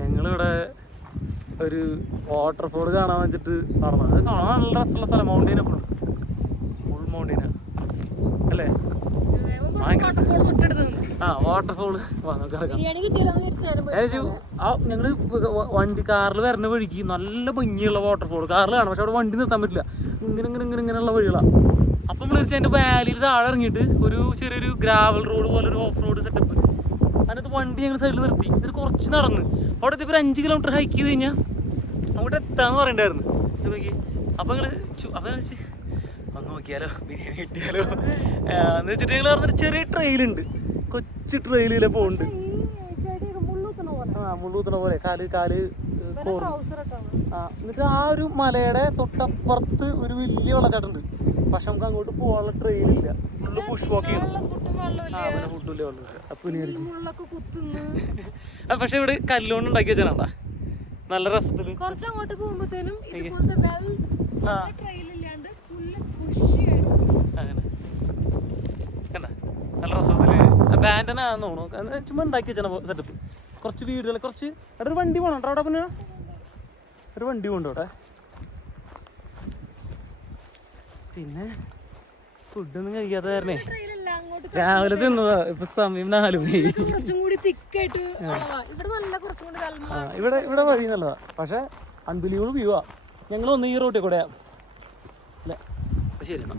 ഞങ്ങളിവിടെ ഒരു വാട്ടർഫോൾ കാണാൻ വെച്ചിട്ട് നടന്നത്. അത് കാണാൻ നല്ല രസമുള്ള സ്ഥലം. മൗണ്ടൈന ഫുൾ മൗണ്ടൈന അല്ലേ? വാട്ടർഫോള് ഞങ്ങള് വണ്ടി കാറിൽ വരുന്ന വഴിക്ക് നല്ല ഭംഗിയുള്ള വാട്ടർഫോൾ കാറിൽ കാണാം. പക്ഷെ അവിടെ വണ്ടി നിർത്താൻ പറ്റില്ല. ഇങ്ങനെയുള്ള വഴികളാണ്. അപ്പം നമ്മൾ അതിന്റെ വാലിയിൽ താഴെ ഇറങ്ങിയിട്ട് ഒരു ചെറിയൊരു ഗ്രാവൽ റോഡ് പോലെ ഒരു ഓഫ് റോഡ് സെറ്റപ്പ്. അതിനകത്ത് വണ്ടി ഞങ്ങൾ സൈഡിൽ നിർത്തി. ഇത് കുറച്ച് നടന്ന് അവിടെ എത്തിയപ്പോൾ ഒരു 5 കിലോമീറ്റർ ഹൈക്ക് ചെയ്ത് കഴിഞ്ഞാൽ അങ്ങോട്ട് എത്താന്ന് പറയണ്ടായിരുന്നു. നോക്കി അപ്പം ഞങ്ങൾ വെച്ച് വന്ന് നോക്കിയാലോ, ബിരിയാണി കിട്ടിയാലോ എന്ന് വെച്ചിട്ട് ഞങ്ങൾ പറഞ്ഞൊരു ചെറിയ ട്രെയിലുണ്ട്. കൊച്ചു ട്രെയിലിലെ പോകുന്നുണ്ട്. മുള്ളൂത്തണ പോലെ കാല് എന്നിട്ട് ആ ഒരു മലയുടെ തൊട്ടപ്പുറത്ത് ഒരു വലിയ വെള്ളച്ചാട്ടമുണ്ട്. പക്ഷെ നമുക്ക് അങ്ങോട്ട് പോകാനുള്ള ട്രെയിനില്ല. ഫുള്ള് പുഷ് വാക്ക് ചെയ്യണം. ഫുഡില്ലേ ഉള്ളു. അപ്പൊ പക്ഷെ ഇവിടെ കല്ലുകൊണ്ട് ഉണ്ടാക്കി വെച്ചാ നല്ല രസത്തില് കുറച്ചങ്ങോട്ട് പോകുമ്പോഴത്തേനും നല്ല രസത്തില് ബാൻഡനാന്ന് തോന്നുന്നു. ചുമ്മാ ഉണ്ടാക്കി വെച്ചാ സെറ്റപ്പ്. കുറച്ച് വീടുകൾ കുറച്ച് അവിടെ ഒരു വണ്ടി പോകണം കേട്ടോ. അവിടെ പിന്നെ ഒരു വണ്ടി പോകണ്ടോ അവിടെ. പിന്നെ ഫുഡൊന്നും കഴിക്കാത്ത കാരണേ രാവിലെ തിന്നതാ. ഇപ്പൊ സമയം 4 മണി. ഇവിടെ വഴി നല്ലതാ. പക്ഷെ അൺബിലീവബിൾ വ്യൂ ആ. ഞങ്ങൾ ഒന്ന് ഈ റോട്ടിൽ കൂടെയാ. അല്ലേ? ശരി എന്നാ.